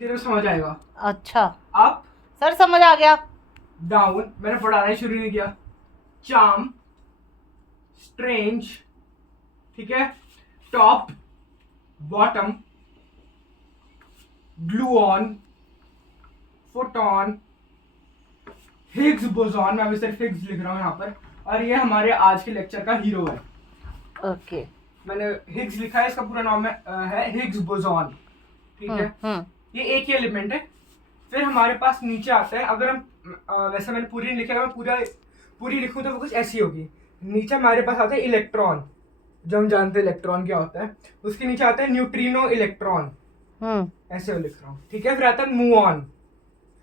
तेरे समझ आएगा। अच्छा अप सर, समझ आ गया। डाउन, मैंने पढ़ाना ही शुरू नहीं किया। चार्म, स्ट्रेंज, ठीक है, top, bottom, gluon, photon, Higgs boson. मैं अभी सिर्फ हिग्स लिख रहा हूँ यहाँ पर। और ये हमारे आज के लेक्चर का हीरो है। ओके। मैंने हिग्स लिखा है, इसका पूरा नाम है हिग्स बोसॉन, ठीक है। ये एक ही एलिमेंट है। फिर हमारे पास नीचे आता है, अगर हम वैसे मैंने पूरी नहीं लिखा, मैं पूरी लिखूं तो वो कुछ ऐसी होगी। नीचे हमारे पास आता है इलेक्ट्रॉन, जो हम जानते हैं इलेक्ट्रॉन क्या होता है। उसके नीचे आता है न्यूट्रिनो इलेक्ट्रॉन, ऐसे वो लिख रहा हूँ, ठीक है। फिर आता है मुऑन,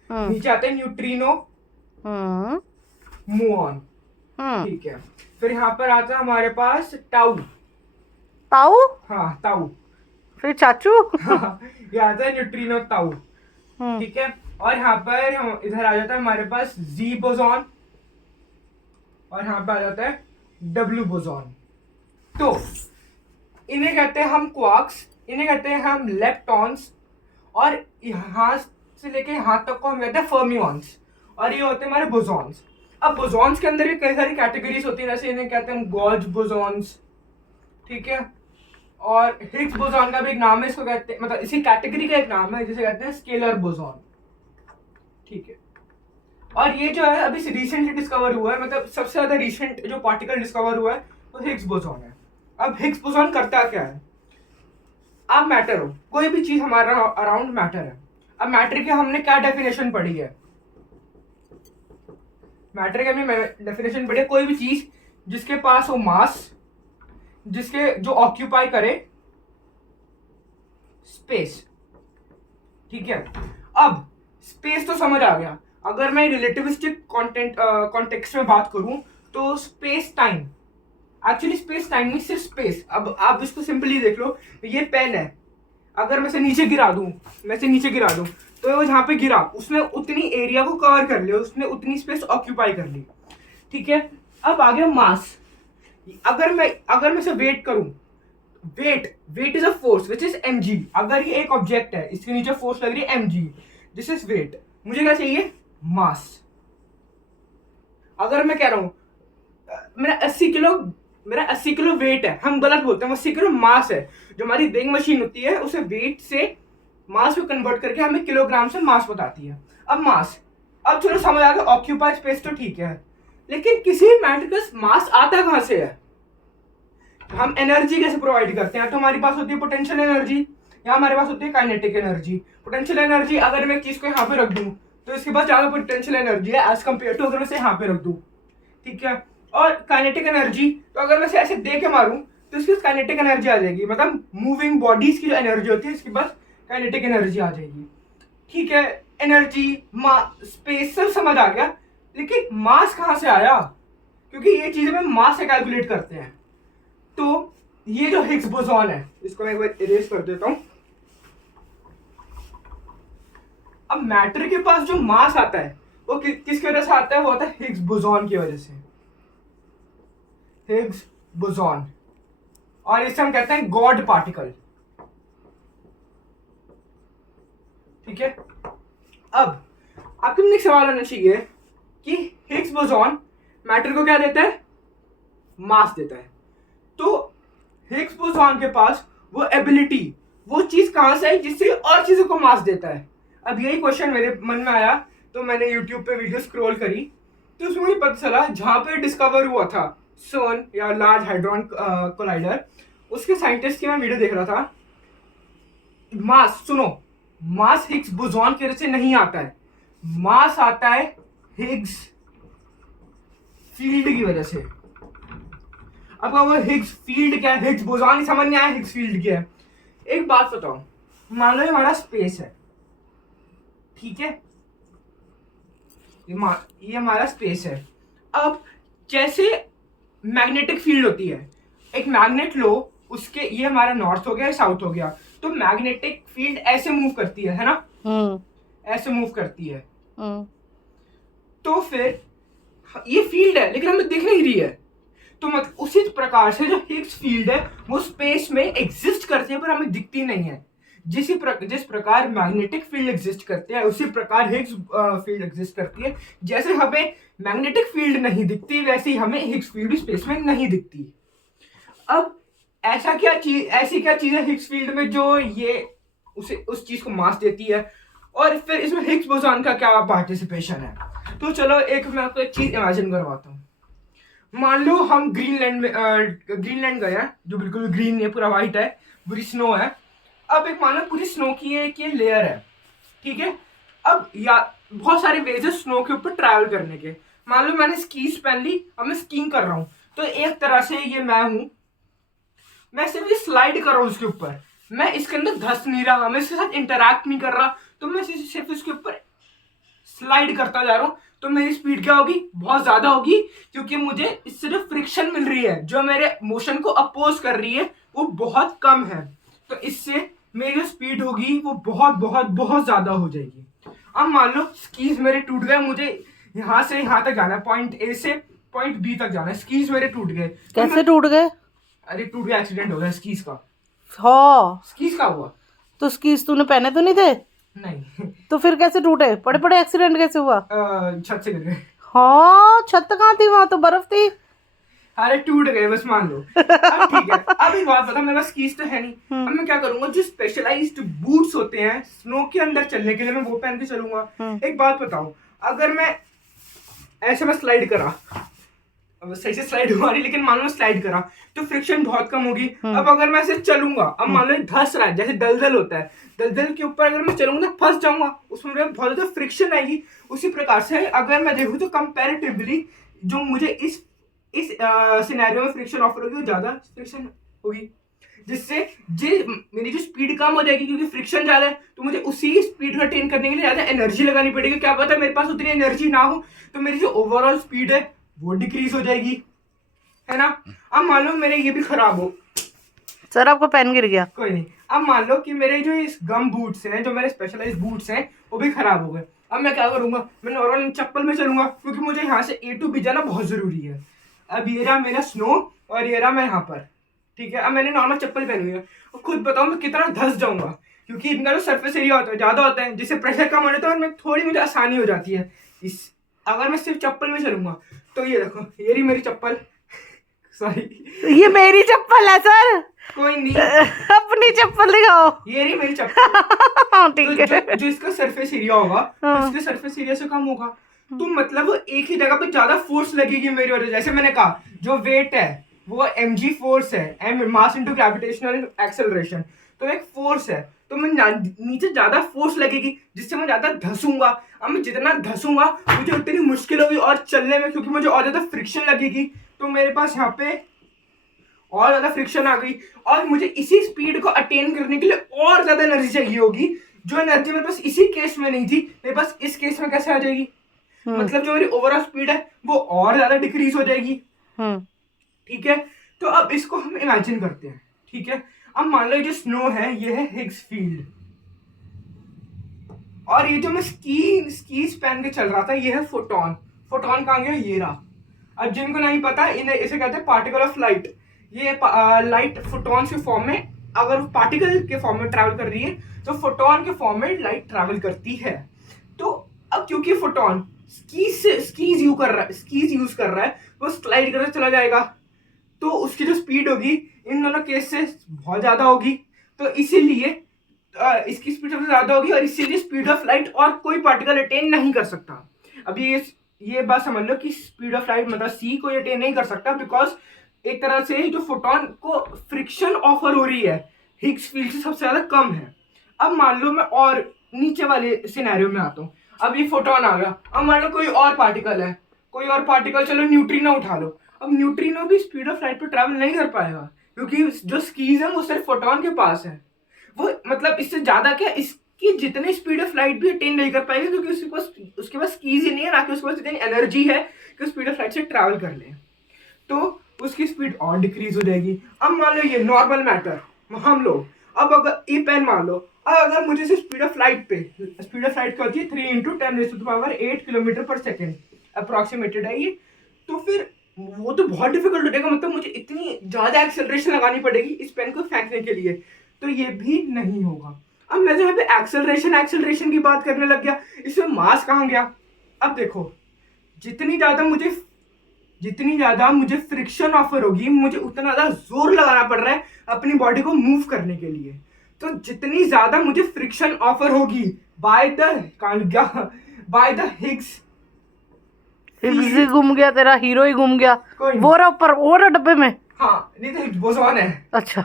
नीचे आता है न्यूट्रिनो मुऑन, ठीक है। फिर यहाँ पर आता है हमारे पास टाउ। ताऊ। हाँ, ताउ। फिर चाचू। हाँ, ये आता है न्यूट्रिनो ताउ, ठीक है। और यहाँ पर हम इधर आ जाता है हमारे पास जी बोसॉन, और यहाँ पे आ जाता है डब्ल्यू बोसॉन। तो इन्हें कहते हैं हम क्वार्क्स, इन्हें कहते हैं हम लेप्टॉन्स, और यहाँ से लेके यहाँ तक को हम कहते हैं फर्मियॉन्स, और ये होते हैं हमारे बोसॉन्स। अब बोसॉन्स के अंदर भी कई सारी कैटेगरीज होती है, जैसे इन्हें कहते हैं गॉल्ज बोसॉन्स, ठीक है। और हिग्स बोसॉन का भी एक नाम है, इसको कहते हैं, मतलब इसी कैटेगरी का एक नाम है, जिसे कहते हैं स्केलर बोसॉन, ठीक है। और ये जो है अभी रिसेंटली डिस्कवर हुआ है, मतलब सबसे ज्यादा रिसेंट जो पार्टिकल डिस्कवर हुआ है वो हिग्स बोसॉन है। अब हिग्स बोसॉन करता क्या है? आप मैटर हो, कोई भी चीज हमारा अराउंड मैटर है। अब मैटर की हमने क्या डेफिनेशन पढ़ी है? मैटर की हमने डेफिनेशन पढ़ी है, कोई भी चीज जिसके पास हो मास, जिसके जो ऑक्यूपाई करे स्पेस, ठीक है। अब स्पेस तो समझ आ गया। अगर मैं रिलेटिविस्टिक कॉन्टेक्स्ट में बात करूं तो space time, actually space time नहीं, सिर्फ स्पेस। अब आप इसको सिंपली देख लो, ये पेन है, अगर मैं इसे नीचे गिरा दूं, तो वो जहां पे गिरा उसने उतनी एरिया को कवर कर लिया, उसने उतनी स्पेस ऑक्यूपाई कर ली, ठीक है। अब आ गया मास। अगर मैं इसे वेट करूं, weight is a force which is mg। अगर ये एक ऑब्जेक्ट है, इसके नीचे फोर्स लग रही है mg, दिस इज वेट। मुझे क्या चाहिए? मास। अगर मैं कह रहा हूं मेरा 80 किलो वेट है, हम गलत बोलते हैं, 80 किलो मास है। जो हमारी वेइंग मशीन होती है उसे वेट से मास में कन्वर्ट करके हमें किलोग्राम से मास बताती है। अब मास, अब चलो समझ आ गया, ऑक्यूपाई स्पेस तो ठीक है, लेकिन किसी मैटर का मास आता कहां से है? हम एनर्जी कैसे प्रोवाइड करते हैं? तो हमारी पास होती है पोटेंशियल एनर्जी, या हमारे पास होती है काइनेटिक एनर्जी। पोटेंशियल एनर्जी, अगर मैं एक चीज को यहाँ पे रख दूं तो इसके पास ज्यादा पोटेंशियल एनर्जी है एज कम्पेयर टू अगर मैं इसे यहाँ पे रख दूं, ठीक है। और काइनेटिक एनर्जी, तो अगर मैं इसे ऐसे दे के मारूं तो इसकी काइनेटिक एनर्जी आ जाएगी, मतलब मूविंग बॉडीज की जो एनर्जी होती है इसके पास काइनेटिक एनर्जी आ जाएगी, ठीक है। एनर्जी, स्पेस, सब समझ आ गया, लेकिन मास कहां से आया? क्योंकि ये चीजें हम मास से कैलकुलेट करते हैं। तो ये जो हिग्स बोसॉन है, इसको मैं एक बार इरेज कर देता हूं। अब मैटर के पास जो मास आता है वो किसकी वजह से आता है? वो आता है हिग्स बोसॉन की वजह से, हिग्स बोसॉन। और इसे हम कहते हैं गॉड पार्टिकल, ठीक है। अब आपके मन में एक सवाल आना चाहिए कि हिग्स बोसॉन मैटर को क्या देता है? मास देता है। तो हिग्स बोसॉन के पास वो एबिलिटी, वो चीज कहां से आई जिससे और चीजों को मास देता है? अब यही क्वेश्चन मेरे मन में आया, तो मैंने यूट्यूब पे वीडियो स्क्रॉल करी, तो उसमें मुझे पता चला जहां पे डिस्कवर हुआ था सर्न या लार्ज हाइड्रोन कोलाइडर, उसके साइंटिस्ट की मैं वीडियो देख रहा था। मास, सुनो, मास हिग्स बोसॉन की वजह से नहीं आता है, मास आता है हिग्स फील्ड की वजह से। अब वो हिग्स फील्ड क्या है? हिग्स बोसॉन ही समझ नहीं आया, हिग्स फील्ड क्या है? एक बात बताओ, मान लो ये हमारा स्पेस है, ठीक है, ये हमारा स्पेस है। अब जैसे मैग्नेटिक फील्ड होती है, एक मैग्नेट लो, उसके ये हमारा नॉर्थ हो गया, साउथ हो गया, तो मैग्नेटिक फील्ड ऐसे मूव करती है ना? ऐसे मूव करती है। तो फिर ये फील्ड है लेकिन हमें दिख नहीं रही है, तो मतलब उसी प्रकार से जो हिग्स फील्ड है वो स्पेस में एग्जिस्ट करती है पर हमें दिखती नहीं है। जिस प्रकार मैग्नेटिक फील्ड एग्जिस्ट करते हैं उसी प्रकार हिग्स फील्ड एग्जिस्ट करती है। जैसे हमें मैग्नेटिक फील्ड नहीं दिखती वैसे ही हमें हिग्स फील्ड स्पेस में नहीं दिखती। अब ऐसी क्या चीज है हिग्स फील्ड में जो ये उस चीज को मास देती है, और फिर इसमें हिग्स बोसॉन का क्या पार्टिसिपेशन है। तो चलो मैं आपको एक चीज इमेजिन करवाता हूँ। मान लो हम ग्रीनलैंड गए हैं, जो बिल्कुल ग्रीन नहीं है, पूरा व्हाइट है, पूरी स्नो है। अब एक मान लो पूरी स्नो की एक ये लेयर है, ठीक है। अब या बहुत सारे वेज है स्नो के ऊपर ट्रैवल करने के। मान लो मैंने स्कीज पहन ली, अब मैं स्कीइंग कर रहा हूँ, तो एक तरह से ये मैं हूं, मैं सिर्फ ये स्लाइड कर रहा हूँ उसके ऊपर, मैं इसके अंदर धस नहीं रहा, मैं इसके साथ इंटरैक्ट नहीं कर रहा, तो मैं सिर्फ इसके ऊपर स्लाइड करता जा रहा हूँ। तो मेरी स्पीड क्या होगी, बहुत ज्यादा होगी, क्योंकि मुझे इससे जो फ्रिक्शन मिल रही है, जो मेरे मोशन को अपोज कर रही है, वो बहुत कम है। तो इससे मेरी जो स्पीड होगी वो बहुत बहुत बहुत ज्यादा हो जाएगी। अब मान लो स्कीज मेरे टूट गए, मुझे यहाँ से यहाँ तक जाना है, पॉइंट ए से पॉइंट बी तक जाना है, स्कीज मेरे टूट गए। कैसे टूट गए? अरे टूट गया, एक्सीडेंट हो गया स्कीज का। हाँ, स्कीज का हुआ? तो स्कीज तूने पहने तो नहीं थे? नहीं। तो फिर कैसे टूटे? बड़े बड़े एक्सीडेंट कैसे हुआ? छत से गिर गए। हाँ, छत कहाँ थी? वहां तो बर्फ थी। अरे टूट गए बस, मान लो। अब ठीक है, अब एक बात बता, मेरे पास कीज तो है नहीं, अब मैं क्या करूंगा, जो स्पेशलाइज्ड बूट्स होते हैं स्नो के अंदर चलने के लिए, मैं वो पहन के चलूंगा। एक बात बताओ, अगर मैं ऐसे में स्लाइड करा, अब सही से स्लाइड हुआ नहीं, लेकिन मान लो स्लाइड करा तो फ्रिक्शन बहुत कम होगी। अब अगर मैं ऐसे चलूंगा, अब मान लो धस रहा है, जैसे दलदल होता है, दलदल के ऊपर अगर मैं चलूंगा तो फंस जाऊंगा, उसमें बहुत ज्यादा फ्रिक्शन आएगी। उसी प्रकार से अगर मैं देखूं तो कंपैरेटिवली जो मुझे इस सिनेरियो में फ्रिक्शन ऑफर होगी वो ज्यादा फ्रिक्शन होगी, जिससे मेरी जो स्पीड कम हो जाएगी, क्योंकि फ्रिक्शन ज्यादा है, तो मुझे उसी स्पीड को अटेन करने के लिए ज्यादा एनर्जी लगानी पड़ेगी। क्या पता मेरे पास उतनी एनर्जी ना हो, तो मेरी जो ओवरऑल स्पीड है वो डिक्रीज हो जाएगी, है ना। अब मान लो मेरे ये भी खराब हो, सर आपको पेन गिर गया। कोई नहीं। अब मान लो कि मेरे जो इस गम बूट्स हैं, जो मेरे स्पेशलाइज्ड बूट्स हैं, वो भी खराब हो गए। अब मैं क्या करूंगा, मैं नॉर्मल चप्पल में चलूंगा, क्योंकि मुझे यहाँ से ए टू बी जाना बहुत जरूरी है। अब ये रहा मेरा स्नो और ये रहा मैं यहाँ पर, ठीक है। अब मैंने नॉर्मल चप्पल पहनी हुई है, और खुद बताओ मैं कितना धस जाऊंगा, क्योंकि इनका जो सरफेस एरिया होता है ज्यादा होता है, जिससे प्रेशर कम होने तो थोड़ी मुझे आसानी हो जाती है। अगर मैं सिर्फ चप्पल में चलूंगा, तो ये देखो, ये रही मेरी चप्पल, सॉरी ये मेरी चप्पल है सर। कोई नहीं, अपनी चप्पल दिखाओ। ये रही मेरी चप्पल। ठीक तो है। जो इसका सरफेस एरिया होगा, इसके सरफेस एरिया से कम होगा, तो मतलब वो एक ही जगह पे ज्यादा फोर्स लगेगी मेरी वजह। जैसे मैंने कहा, जो वेट है वो mg फोर्स है, m mass into gravitational acceleration, तो एक फोर्स है, तो मैं नीचे ज्यादा फोर्स लगेगी, जिससे मैं ज्यादा धसूंगा। अब मैं जितना धसूंगा मुझे उतनी मुश्किल होगी और चलने में, क्योंकि मुझे और ज्यादा फ्रिक्शन लगेगी। तो मेरे पास यहाँ पे और ज्यादा फ्रिक्शन आ गई, और मुझे इसी स्पीड को अटेन करने के लिए और ज्यादा एनर्जी चाहिए होगी, जो एनर्जी मेरे पास इसी केस में नहीं थी, मेरे पास इस केस में कैसे आ जाएगी। मतलब जो मेरी ओवरऑल स्पीड है वो और ज्यादा डिक्रीज हो जाएगी, ठीक है। तो अब इसको हम इमेजिन करते हैं, ठीक है। अब मान लो जो स्नो है ये है हिग्स फील्ड, और ये जो मैं स्कीज पहन के चल रहा था ये है फोटोन। फोटोन कहाँ गया, ये रहा। अब जिनको नहीं पता, इन्हें इसे कहते हैं पार्टिकल ऑफ लाइट। ये लाइट फोटॉन के फॉर्म में, अगर पार्टिकल के फॉर्म में ट्रैवल कर रही है तो फोटोन के फॉर्म में लाइट ट्रैवल करती है। तो अब क्योंकि फोटोन स्कीज यूज कर रहा है, वो स्लाइड करते चला जाएगा, तो उसकी जो स्पीड होगी इन दोनों केस से बहुत ज्यादा होगी, तो इसीलिए इसकी स्पीड सबसे ज्यादा होगी, और इसीलिए स्पीड ऑफ लाइट और कोई पार्टिकल अटेन नहीं कर सकता। अभी ये बात समझ लो कि स्पीड ऑफ लाइट मतलब सी को अटेन नहीं कर सकता, बिकॉज एक तरह से जो फोटोन को फ्रिक्शन ऑफर हो रही है हिग्स फील्ड से सबसे ज्यादा कम है। अब मान लो मैं और नीचे वाले सिनेरियो में आता हूँ। अब ये फोटोन आ गया, अब मान लो कोई और पार्टिकल है, कोई और पार्टिकल, चलो न्यूट्रिनो उठा लो। अब न्यूट्रिनो भी स्पीड ऑफ लाइट पर ट्रैवल नहीं कर पाएगा, क्योंकि जो स्कीज है वो सिर्फ फोटोन के पास है। वो मतलब इससे ज्यादा क्या, इसकी जितनी स्पीड ऑफ लाइट भी अटेन नहीं कर पाएगा, क्योंकि उसके पास स्कीज ही नहीं है, ना कि उसके पास इतनी एनर्जी है कि स्पीड ऑफ लाइट से ट्रैवल कर ले, तो उसकी स्पीड और डिक्रीज हो जाएगी। अब मान लो ये नॉर्मल मैटर हम लोग, अब अगर ये पेन मान लो, अगर मुझे से स्पीड ऑफ लाइट क्या होती है 3 × 10⁸ किलोमीटर पर सेकेंड अप्रोक्सीमेटेड है ये, तो फिर वो तो बहुत डिफिकल्ट हो जाएगा, मतलब मुझे इतनी ज्यादा एक्सेलरेशन लगानी पड़ेगी इस पेन को फेंकने के लिए, तो ये भी नहीं होगा। अब मैं जो यहाँ पे एक्सेलरेशन की बात करने लग गया, इसमें मास कहाँ गया? अब देखो, जितनी ज्यादा मुझे फ्रिक्शन ऑफर होगी, मुझे उतना ज्यादा जोर लगाना पड़ रहा है अपनी बॉडी को मूव करने के लिए। तो जितनी ज्यादा मुझे फ्रिक्शन ऑफर होगी बाय द हिग्स हिग्स ही घूम गया, तेरा हीरो ही घूम गया। कोई नहीं। वो रहा ऊपर, वो रहा डब्बे में। हाँ, नहीं तो हिग्स बोसॉन है। अच्छा।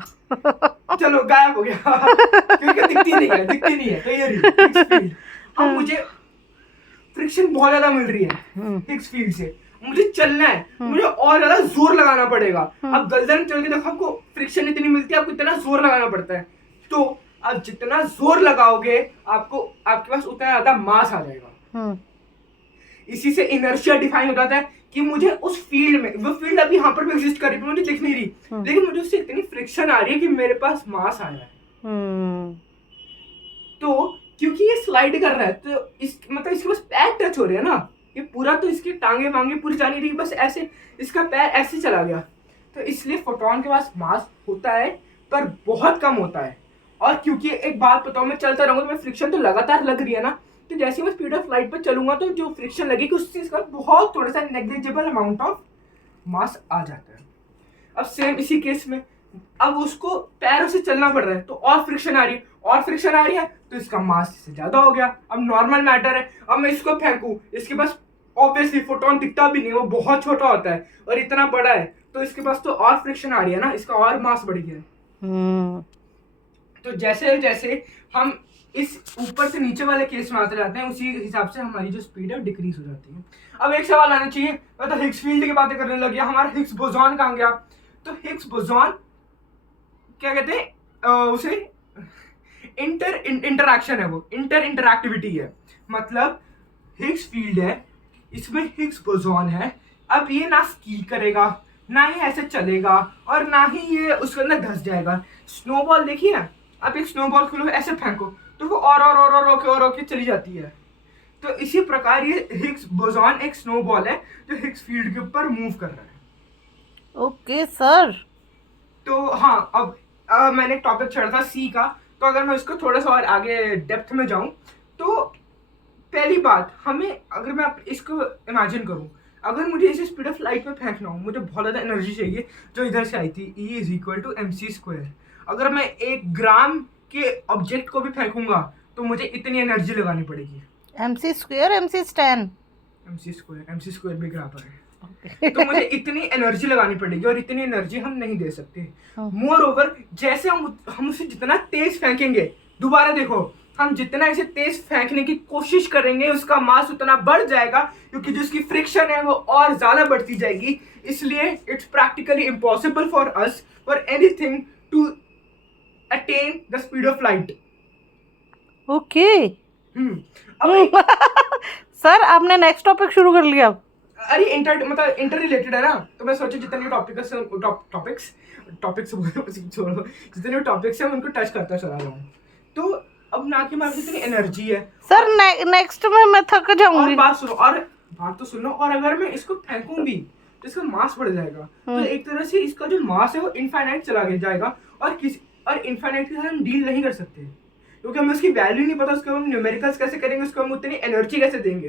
चलो गायब हो गया क्योंकि दिखती नहीं है तो ये रही हिग्स फील्ड। अब मुझे फ्रिक्शन बहुत ज्यादा मिल रही है हिग्स फील्ड से, मुझे चलना है, मुझे और ज्यादा जोर लगाना पड़ेगा। अब गर्दन चल के देखो, आपको फ्रिक्शन इतनी मिलती है, आपको इतना जोर लगाना पड़ता है। तो अब जितना जोर लगाओगे आपको, आपके पास उतना ज्यादा मास आ जाएगा। इसी से इनर्शिया डिफाइन हो जाता है कि मुझे उस फील्ड में, वो फील्ड अभी यहाँ पर भी एग्जिस्ट कर रही है, मुझे दिख नहीं रही, लेकिन मुझे उससे इतनी फ्रिक्शन आ रही है कि मेरे पास मास आया है। तो क्योंकि ये स्लाइड कर रहा है, तो इस मतलब इसके पास पैर टच हो रहे हैं ना, ये पूरा तो इसकी टांगे वांगे पूरी जा नहीं रही, बस ऐसे इसका पैर ऐसे चला गया। तो इसलिए फोटोन के पास मास होता है पर बहुत कम होता है। और क्योंकि एक बात बताऊं, मैं चलता रहूंगा तो मैं फ्रिक्शन तो लगातार लग रही है ना, तो जैसे मैं स्पीड ऑफ लाइट पर चलूंगा तो जो फ्रिक्शन लगेगी उससे इसका बहुत थोड़ा सा नेग्लिजिबल अमाउंट ऑफ मास आ जाता है। अब सेम इसी केस में, अब उसको पैरों से चलना पड़ रहा है तो और फ्रिक्शन आ रही है तो इसका मास इससे ज्यादा हो गया। अब नॉर्मल मैटर है, अब मैं इसको फेंकूं, इसके पास ऑब्वियसली फोटोन दिखता भी नहीं, वो बहुत छोटा होता है और इतना बड़ा है, तो इसके पास तो और फ्रिक्शन आ रही है ना, इसका और मास बढ़ गया है। तो जैसे जैसे हम इस ऊपर से नीचे वाले केस में आते जाते हैं, उसी हिसाब से हमारी जो स्पीड है डिक्रीज हो जाती है। अब एक सवाल आना चाहिए, मैं तो हिग्स फील्ड की बातें करने लग गया, हमारा हिग्स बोसॉन कहाँ गया? तो हिग्स बोसॉन क्या कहते हैं उसे, इंटरैक्शन है, वो इंटरएक्टिविटी है। मतलब हिग्स फील्ड है, इसमें हिग्स बोसॉन है। अब ये ना स्की करेगा, ना ही ऐसे चलेगा, और ना ही ये उसके अंदर धंस जाएगा। स्नोबॉल देखिए, आप एक स्नोबॉल को ऐसे फेंको तो वो और रोके चली जाती है। तो इसी प्रकार ये हिग्स बोसॉन एक स्नोबॉल है जो हिग्स फील्ड के ऊपर मूव कर रहा है। Okay sir. तो हाँ, अब मैंने एक टॉपिक छोड़ा था सी का, तो अगर मैं इसको थोड़ा सा और आगे डेप्थ में जाऊं, तो पहली बात, हमें अगर मैं इसको इमेजिन करूं, अगर मुझे इसे स्पीड ऑफ लाइट में फेंकना हो, मुझे बहुत ज़्यादा एनर्जी चाहिए जो इधर से आई थी, E = mc²। अगर मैं 1 ग्राम के ऑब्जेक्ट को भी फेंकूंगा तो मुझे इतनी एनर्जी लगानी पड़ेगी। mc² mc स्टैन mc² भी ग्राफर है। तो मुझे इतनी एनर्जी लगानी पड़ेगी और इतनी एनर्जी हम नहीं दे सकते। मोर ओवर, जैसे हम उसे जितना तेज फेंकेंगे, दोबारा देखो, हम जितना इसे तेज फेंकने की कोशिश करेंगे उसका मास उतना बढ़ जाएगा, क्योंकि जो इसकी फ्रिक्शन है वो और ज्यादा बढ़ती जाएगी। इसलिए it's practically impossible for us for anything to attain the speed of light. Okay sir, आपने नेक्स्ट टॉपिक शुरू कर लिया। अरे इंटर रिलेटेड है ना, तो मैं सोचा जितने टॉपिक्स छोड़ो, जितने टॉपिक्स हैं उनको टच करता चला जाऊं। तो अब ना कि मैं इतनी एनर्जी है सर, नेक्स्ट में मैं थक जाऊंगी। और बात तो सुनो, और अगर मैं इसको फेंकूं भी तो इसका मास बढ़ जाएगा। तो एक तरह से इसका जो मास है वो इनफाइनाइट चला जाएगा, और इनफाइनाइट के साथ हम डील नहीं कर सकते, क्योंकि हमें उसकी वैल्यू नहीं पता, उसको हम न्यूमेरिकल्स कैसे करेंगे, उसको हम उतनी एनर्जी कैसे देंगे।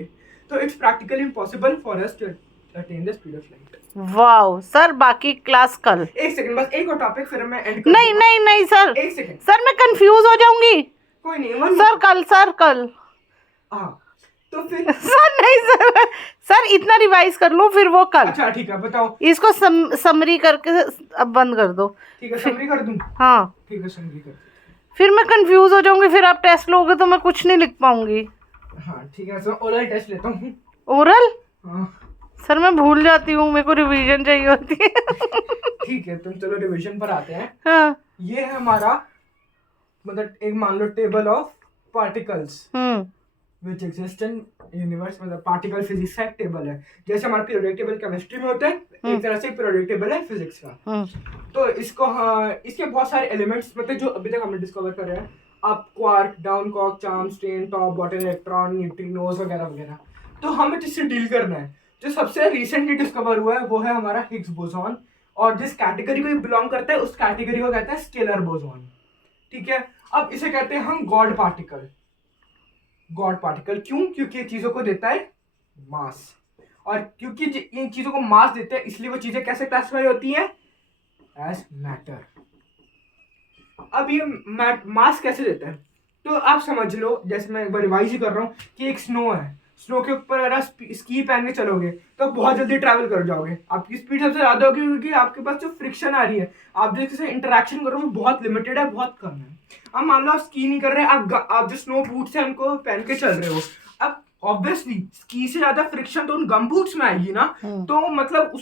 तो it's practically impossible for us to attain the speed of light. Wow sir, बाकी क्लास कल। एक सेकंड, बस एक और टॉपिक फिर मैं एंड कर नहीं सर, एक सेकंड सर मैं कंफ्यूज हो जाऊंगी। कोई नहीं सर कल हाँ, तो फिर सर नहीं सर इतना रिवाइज कर लो, फिर वो कल। अच्छा ठीक है, बताओ। इसको समरी करके अब बंद कर दो। ठीक है, समरी कर दूं? हाँ ठीक है, समरी कर। फिर मैं कंफ्यूज हो जाऊंगी, फिर आप टेस्ट लोगे तो मैं कुछ नहीं लिख पाऊंगी। हाँ ठीक है, ओरल टेस्ट लेता हूँ। ओरल? हाँ सर मैं भूल जाती हूँ, मेरे को रिवीजन चाहिए होती है। ठीक है, तुम चलो रिवीजन पर आते हैं। हाँ। ये है हमारा, मतलब एक मान लो table of particles which exist in universe, मतलब पार्टिकल फिजिक्स का एक टेबल है। जैसे हमारा पीरियोडिक टेबल केमिस्ट्री में होता है, एक तरह से पीरियोडिक टेबल है फिजिक्स का। तो इसको इसके बहुत सारे एलिमेंट्स, मतलब जो अभी तक हमने डिस्कवर करे हैं, up quark, down quark, charm, strain, top, bottom electron, neutrinos वगैरह वगैरह। तो हमें जिससे डील करना है, जो सबसे रिसेंटली डिस्कवर हुआ है वो है हमारा हिग्स बोसॉन, और जिस कैटेगरी को बिलोंग करता है उस कैटेगरी को कहते हैं स्केलर बोसॉन। ठीक है, अब इसे कहते हैं हम गॉड पार्टिकल। गॉड पार्टिकल क्यों? क्योंकि ये चीजों को देता है मास, और क्योंकि इन चीजों को मास देते हैं इसलिए वो चीजें कैसे क्लासिफाई होती हैं? As matter. अब ये मास कैसे देता है? तो आप समझ लो, जैसे मैं एक बार रिवाइज ही कर रहा हूँ कि एक स्नो है, स्नो के ऊपर अगर आप स्की पहन के चलोगे तो बहुत जल्दी ट्रैवल कर जाओगे, आपकी स्पीड सबसे ज्यादा होगी क्योंकि आपके पास जो फ्रिक्शन आ रही है, आप जिससे इंटरेक्शन करोगे वो बहुत लिमिटेड है, बहुत कम है। अब मान लो आप स्की नहीं कर रहे, आप जो स्नो बूट्स है उनको पहन के चल रहे हो, अब ऑब्वियसली स्की से ज्यादा फ्रिक्शन तो उन गम बूट्स में आएगी ना, तो मतलब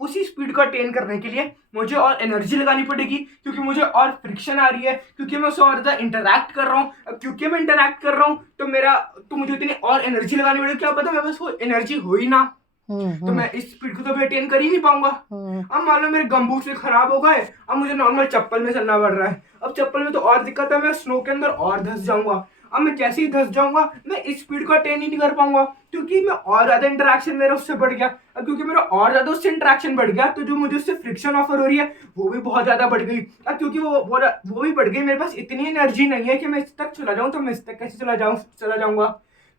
उसी स्पीड को अटेन करने के लिए मुझे और एनर्जी लगानी पड़ेगी, क्योंकि मुझे और फ्रिक्शन आ रही है, क्योंकि मैं उससे और ज्यादा इंटरैक्ट कर रहा हूँ। अब क्योंकि मैं इंटरैक्ट कर रहा हूँ तो मुझे इतनी और एनर्जी लगानी पड़ेगी, क्या पता मेरे पास वो एनर्जी हो ही ना, तो मैं इस स्पीड को तो अटेन कर ही नहीं पाऊंगा। अब मान लो मेरे गम्बूट से खराब हो गए, अब मुझे नॉर्मल चप्पल में चलना पड़ रहा है, अब चप्पल में तो और दिक्कत है, मैं स्नो के अंदर और धंस जाऊंगा। अब मैं जैसे ही धंस जाऊंगा मैं इस स्पीड को अटेन ही नहीं कर पाऊंगा, क्योंकि मैं और ज्यादा इंटरेक्शन मेरा उससे बढ़ गया। अब क्योंकि मेरा और ज्यादा उससे इंटरेक्शन बढ़ गया तो जो मुझे उससे फ्रिक्शन ऑफर हो रही है वो भी बहुत ज्यादा बढ़ गई। अब क्योंकि वो भी बढ़ गई, मेरे पास इतनी एनर्जी नहीं है कि मैं इस तक चला जाऊं, तो मैं इस तक कैसे चला जाऊंगा।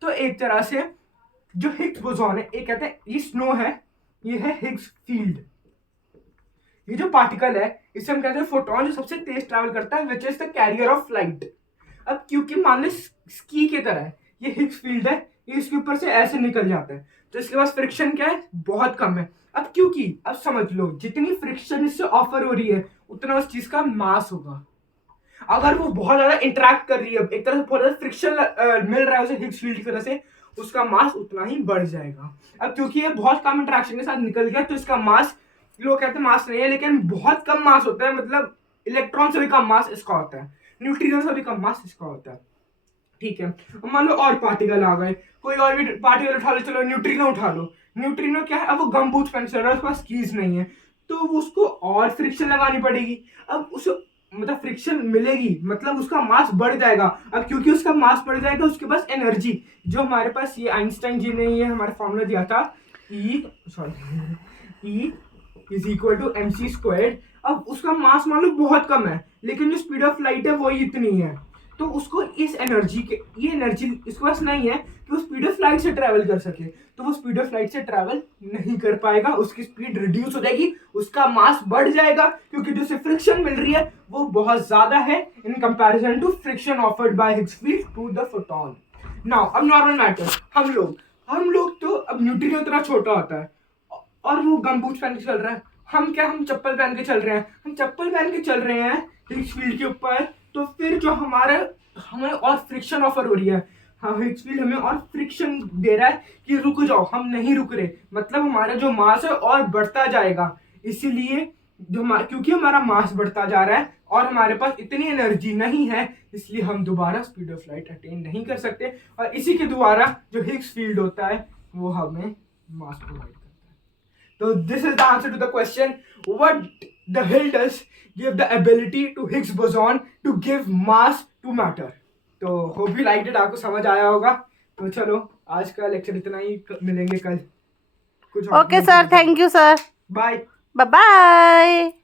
तो एक तरह से जो हिग्स बोसॉन है, ये कहते हैं ये स्नो है, ये है हिग्स फील्ड। ये जो पार्टिकल है इसे हम कहते हैं फोटोन, जो सबसे तेज ट्रैवल करता है, which is the carrier of light. अब क्योंकि मान लो स्की की तरह है, ये हिग्स फील्ड है, ये इसके ऊपर से ऐसे निकल जाता है, तो इसके पास फ्रिक्शन क्या है? बहुत कम है। अब क्योंकि अब समझ लो जितनी फ्रिक्शन इससे ऑफर हो रही है उतना उस चीज का मास होगा। अगर वो बहुत ज्यादा इंटरेक्ट कर रही है, एक तरह से बहुत ज्यादा फ्रिक्शन मिल रहा है उसे हिग्स फील्ड की तरह से, उसका मास उतना ही बढ़ जाएगा। अब क्योंकि ये बहुत कम इंटरेक्शन के साथ निकल गया तो इसका मास, लोग कहते हैं मास नहीं है, लेकिन बहुत कम मास होता है, मतलब इलेक्ट्रॉन से भी कम मास इसका होता है, न्यूट्रिनो से भी कम मास इसका होता है। ठीक है, मान लो और पार्टिकल आ गए, कोई और भी पार्टिकल उठा लो, चलो न्यूट्रिनो उठा लो। न्यूट्रिनो क्या है? अब वो गम बूट पहन चल रहा है, उसके पास कीज नहीं है, तो उसको और फ्रिक्शन लगानी पड़ेगी। अब उस मतलब फ्रिक्शन मिलेगी मतलब उसका मास बढ़ जाएगा। अब क्योंकि उसका मास बढ़ जाएगा उसके पास एनर्जी, जो हमारे पास ये आइंस्टाइन जी ने ये हमारा फॉर्मूला दिया था, E is equal to mc squared. अब उसका मास मान लो बहुत कम है, लेकिन जो स्पीड ऑफ लाइट है वो इतनी है, तो उसको इस एनर्जी के, ये एनर्जी इसके पास नहीं है कि वो स्पीड ऑफ लाइट से ट्रैवल कर सके, तो वो स्पीड ऑफ लाइट से ट्रैवल नहीं कर पाएगा, उसकी स्पीड रिड्यूस हो जाएगी, उसका मास बढ़ जाएगा, क्योंकि जो फ्रिक्शन मिल रही है वो बहुत ज्यादा है in comparison to friction offered by Higgs field to the photon. Now अब नॉर्मल मैटर, हम लोग तो अब न्यूट्रिनो इतना छोटा होता है और वो गमबूट पहन के चल रहा है, हम चप्पल पहन के चल रहे हैं, हम चप्पल पहन के चल रहे हैं हिग्स फील्ड के ऊपर, तो फिर जो हमें और फ्रिक्शन ऑफर हो रही है, हाँ हिग्स फील्ड हमें और फ्रिक्शन दे रहा है कि रुक जाओ, हम नहीं रुक रहे, मतलब हमारा जो मास है और बढ़ता जाएगा। इसीलिए क्योंकि हमारा मास बढ़ता जा रहा है और हमारे पास इतनी एनर्जी नहीं है, इसलिए हम दोबारा स्पीड ऑफ लाइट अटेन नहीं कर सकते, और इसी के द्वारा जो हिग्स फील्ड होता है वो हमें मास प्रोवाइड करता है। तो this is the answer to the question, what the hell does give the ability to Higgs boson to give mass to matter. तो होप यू लाइक इट, आपको समझ आया होगा। तो चलो आज का लेक्चर इतना ही, मिलेंगे कल कुछ। Okay sir, thank you sir, bye bye bye.